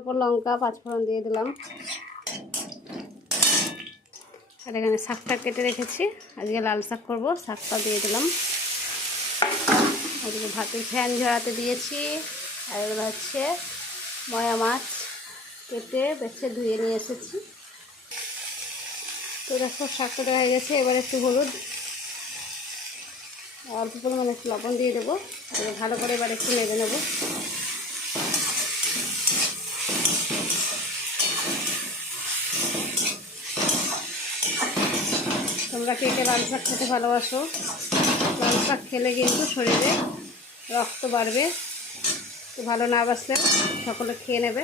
ওপর লঙ্কা, পাঁচফোড়ন দিয়ে দিলাম। আর এখানে শাকটা কেটে রেখেছি। আজকে লাল শাক করব, শাকটা দিয়ে দিলাম। আজকে ভাতের ফ্যান ঝরাতে দিয়েছি। আর এগুলো হচ্ছে ময়া মাছ কেটে বেছে ধুয়ে নিয়ে এসেছি। তো দেখো, শাকটা হয়ে গেছে। এবার একটু হলুদ, অল্প পরিমাণে একটু লবণ দিয়ে দেবো। এবার ভালো করে এবার একটু নেড়ে নেব। তোমরা কে কে লাল শাক খেতে ভালোবাসো? লাল শাক খেলে কিন্তু শরীরে রক্ত বাড়বে। তো ভালো না বাসলে সকলে খেয়ে নেবে।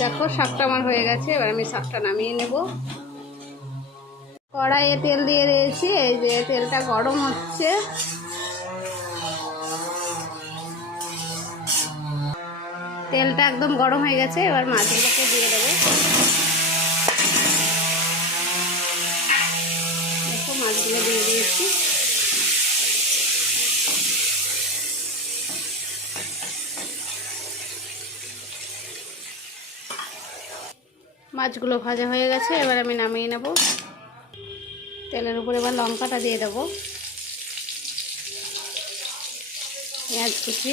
দেখো, শাকটা আমার হয়ে গেছে, এবার আমি শাকটা নামিয়ে নেব। কড়াইয়ে তেল দিয়ে দিয়েছি, এই যে তেলটা গরম হচ্ছে। তেলটা একদম গরম হয়ে গেছে, এবার মাছগুলোকে দিয়ে দেবো দেখো মাছগুলো দিয়ে দিয়েছি। মাছগুলো ভাজা হয়ে গেছে, এবার আমি নামিয়ে নেব। তেলের উপর এবার লঙ্কাটা দিয়ে দেবো। পেঁয়াজ কুচি।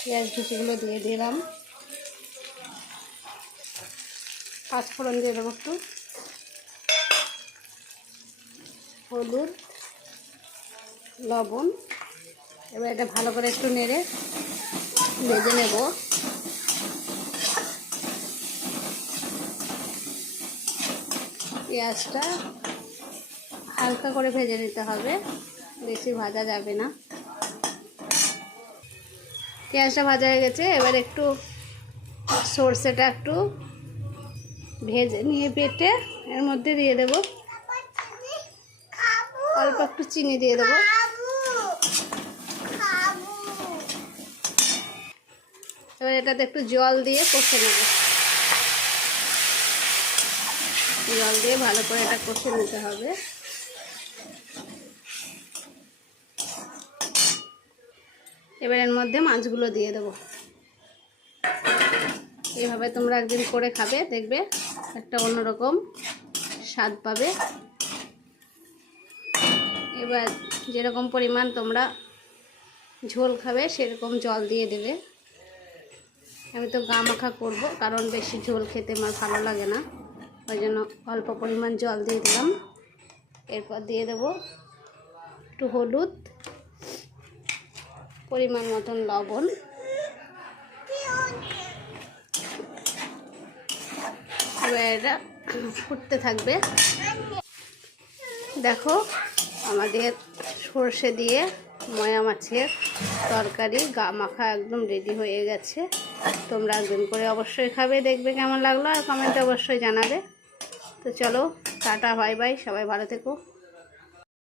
পেঁয়াজ কুচিগুলো দিয়ে দিলাম। পাঁচফোড়ন দিয়ে দেবো একটু। হলুদ, লবণ। এবার এটা ভালো করে একটু নেড়ে ভেজে নেব। পেঁয়াজটা হালকা করে ভেজে নিতে হবে, বেশি ভাজা যাবে না। পেঁয়াজটা ভাজা হয়ে গেছে, এবার একটু সর্ষেটা একটু ভেজে নিয়ে বেটে এর মধ্যে দিয়ে দেব। একটু চিনি দিয়ে দেবো। এবার এটাতে একটু জল দিয়ে কষে নেব। জল দিয়ে ভালো করে এটা কষে নিতে হবে। এবার এর মধ্যে মাছগুলো দিয়ে দেবো। এভাবে তোমরা একদিন করে খাবে দেখবে একটা অন্যরকম স্বাদ পাবে। এবার যেরকম পরিমাণ তোমরা ঝোল খাবে, সেরকম জল দিয়ে দেবে। আমি তো গা মাখা করব, কারণ বেশি ঝোল খেতে আমার ভালো লাগে না। ওই জন্য অল্প পরিমাণ জল দিয়ে দিলাম। এরপর দিয়ে দেবো একটু হলুদ পরিমাণ মতন লবণ। এবার এটা ফুটতে থাকবে। দেখো আমাদের সর্ষে দিয়ে ময়া মাছের তরকারি, গা মাখা একদম রেডি হয়ে গেছে। তোমরা একদিন করে অবশ্যই খাবে, দেখবে কেমন লাগল আর কমেন্টে অবশ্যই জানাবে। তো চলো, টাটা বাই বাই সবাই ভালো থেকো।